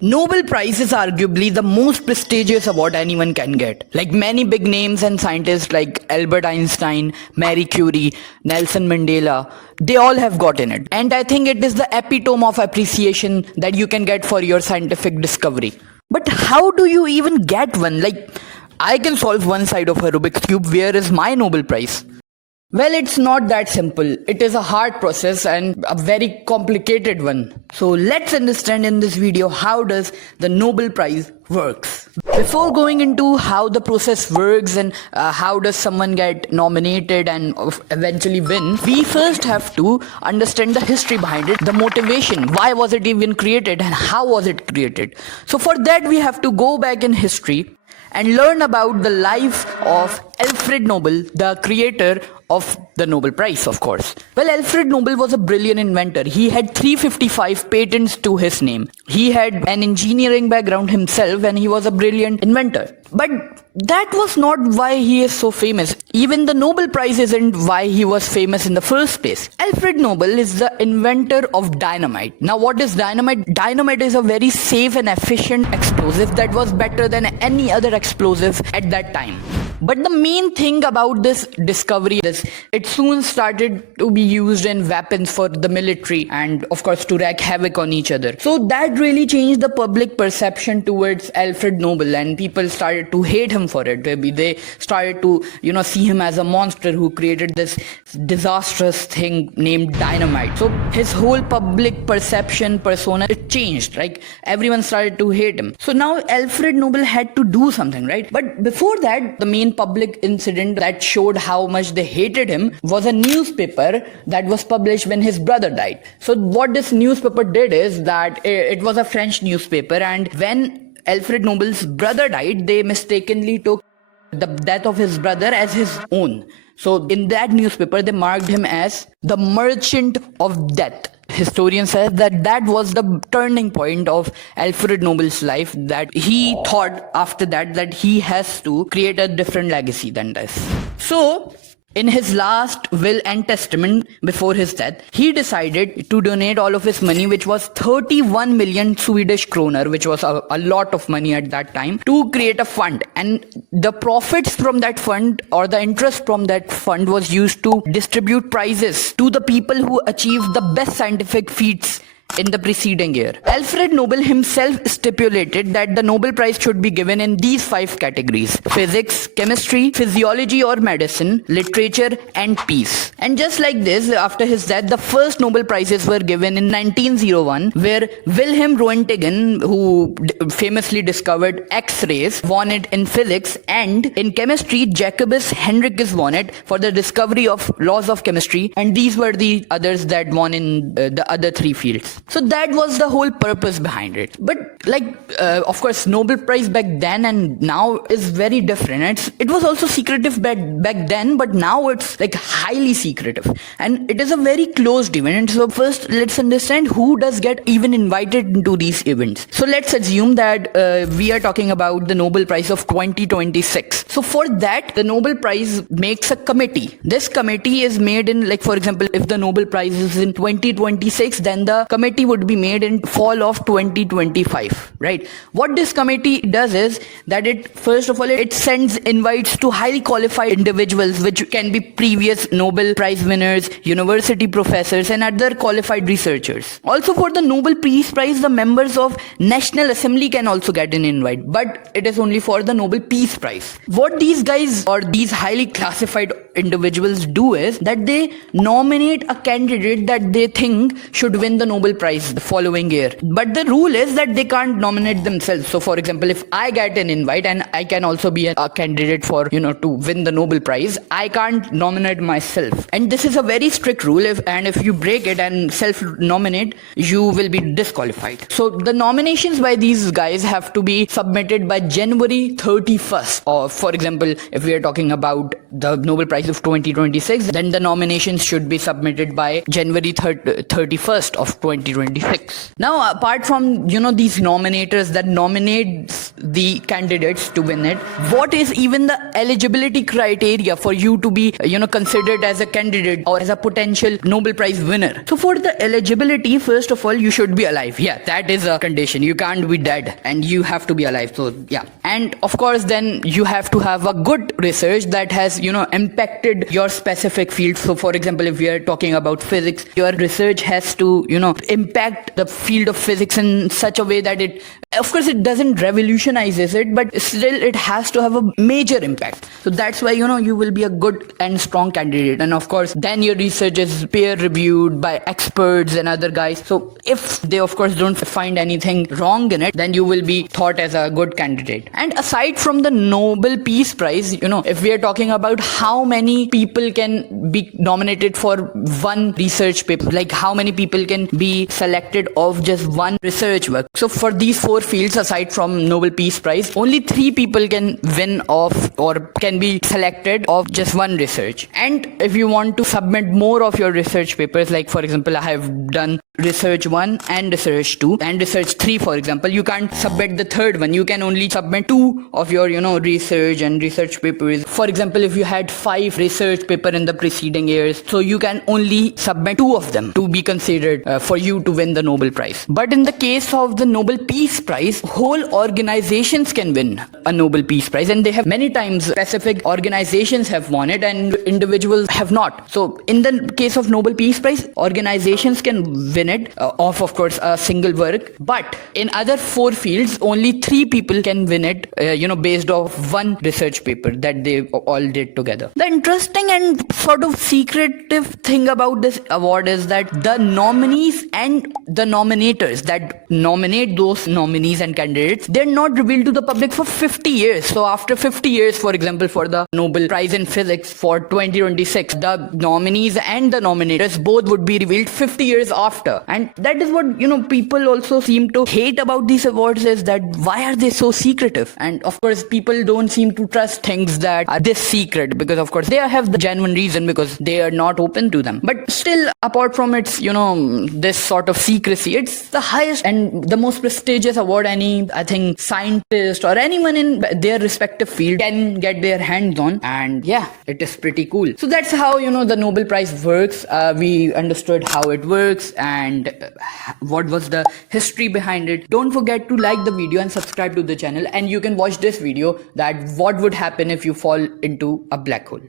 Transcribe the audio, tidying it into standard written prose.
Nobel Prize is arguably the most prestigious award anyone can get. Like many big names and scientists like Albert Einstein, Marie Curie, Nelson Mandela, they all have gotten it. And I think it is the epitome of appreciation that you can get for your scientific discovery. But how do you even get one? Like, I can solve one side of a Rubik's Cube. Where is my Nobel Prize? Well, it's not that simple. It is a hard process and a very complicated one. So let's understand in this video how does the Nobel Prize works. Before going into how the process works and how does someone get nominated and eventually win, we first have to understand the history behind it, the motivation, why was it even created and how was it created. So for that we have to go back in history and learn about the life of Alfred Nobel, the creator of the Nobel Prize, of course. Well, Alfred Nobel was a brilliant inventor. He had 355 patents to his name. He had an engineering background himself and he was a brilliant inventor. But that was not why he is so famous. Even the Nobel Prize isn't why he was famous in the first place. Alfred Nobel is the inventor of dynamite. Now, what is dynamite? Dynamite is a very safe and efficient explosive that was better than any other explosive at that time. But the main thing about this discovery is it soon started to be used in weapons for the military and of course to wreak havoc on each other. So that really changed the public perception towards Alfred Nobel and people started to hate him for it. Maybe they started to, see him as a monster who created this disastrous thing named dynamite. So his whole public perception persona, it changed. Like everyone started to hate him. So now Alfred Nobel had to do something, right? But before that, the main public incident that showed how much they hated him was a newspaper that was published when his brother died. So what this newspaper did is that it was a French newspaper, and when Alfred Nobel's brother died, they mistakenly took the death of his brother as his own. So in that newspaper, they marked him as the merchant of death. Historian says that was the turning point of Alfred Nobel's life, that he thought after that he has to create a different legacy than this. So in his last will and testament before his death, he decided to donate all of his money, which was 31 million Swedish kroner, which was a lot of money at that time, to create a fund. And the profits from that fund or the interest from that fund was used to distribute prizes to the people who achieved the best scientific feats in the preceding year. Alfred Nobel himself stipulated that the Nobel Prize should be given in these 5 categories: physics, chemistry, physiology or medicine, literature, and peace. And just like this, after his death, the first Nobel Prizes were given in 1901, where Wilhelm Roentgen, who famously discovered X-rays, won it in physics, and in chemistry, Jacobus Henricus won it for the discovery of laws of chemistry, and these were the others that won in the other 3 fields. So that was the whole purpose behind it. But of course, Nobel Prize back then and now is very different. It was also secretive back then, but now it's like highly secretive. And it is a very closed event. So first, let's understand who does get even invited into these events. So let's assume that we are talking about the Nobel Prize of 2026. So for that, the Nobel Prize makes a committee. This committee is made in, like, for example, if the Nobel Prize is in 2026, then the committee would be made in fall of 2025, right? What this committee does is that first of all, it sends invites to highly qualified individuals, which can be previous Nobel Prize winners, university professors, and other qualified researchers. Also, for the Nobel Peace Prize, the members of National Assembly can also get an invite, but it is only for the Nobel Peace Prize. What these guys or these highly classified individuals do is that they nominate a candidate that they think should win the Nobel Prize the following year. But the rule is that they can't nominate themselves. So for example, if I get an invite and I can also be a candidate for, to win the Nobel Prize, I can't nominate myself. And this is a very strict rule. If you break it and self-nominate, you will be disqualified. So the nominations by these guys have to be submitted by January 31st. Or for example, if we are talking about the Nobel Prize of 2026, then the nominations should be submitted by January 31st of 2026. Now, apart from, these nominators that nominates the candidates to win it, what is even the eligibility criteria for you to be, considered as a candidate or as a potential Nobel Prize winner. So for the eligibility, first of all, you should be alive. Yeah, that is a condition. You can't be dead and you have to be alive. So yeah. And of course, then you have to have a good research that has, impacted your specific field. So for example, if we are talking about physics, your research has to, impact the field of physics in such a way that it, of course, it doesn't revolutionize it, but still it has to have a major impact. So that's why, you will be a good and strong candidate. And of course, then your research is peer reviewed by experts and other guys. So if they, of course, don't find anything wrong in it, then you will be thought as a good candidate. And aside from the Nobel Peace Prize, if we are talking about how many people can be nominated for one research paper, like how many people can be selected of just one research work. So for these four fields, aside from Nobel Peace Prize, only 3 people can win of or can be selected of just one research. And if you want to submit more of your research papers, like for example, I have done research 1 and research 2 and research 3, for example, you can't submit the third one. You can only submit 2 of your, research and research papers. For example, if you had 5 research paper in the preceding years, so you can only submit 2 of them to be considered for you to win the Nobel Prize. But in the case of the Nobel Peace Prize, whole organizations can win a Nobel Peace Prize, and they have many times specific organizations have won it and individuals have not. So in the case of Nobel Peace Prize, organizations can win it of course a single work, but in other 4 fields only 3 people can win it based off one research paper that they all did together. The interesting and sort of secretive thing about this award is that the nominees and the nominators that nominate those nominees and candidates, they're not revealed to the public for 50 years. So after 50 years, for example, for the Nobel Prize in Physics for 2026, the nominees and the nominators both would be revealed 50 years after. And that is what, people also seem to hate about these awards, is that why are they so secretive? And of course, people don't seem to trust things that are this secret, because of course they have the genuine reason because they are not open to them. But still, apart from its, this sort of secrecy, it's the highest and the most prestigious award any, I think, scientist or anyone in their respective field can get their hands on. And yeah, it is pretty cool. So that's how, the Nobel Prize works. We understood how it works and what was the history behind it. Don't forget to like the video and subscribe to the channel, and you can watch this video that what would happen if you fall into a black hole.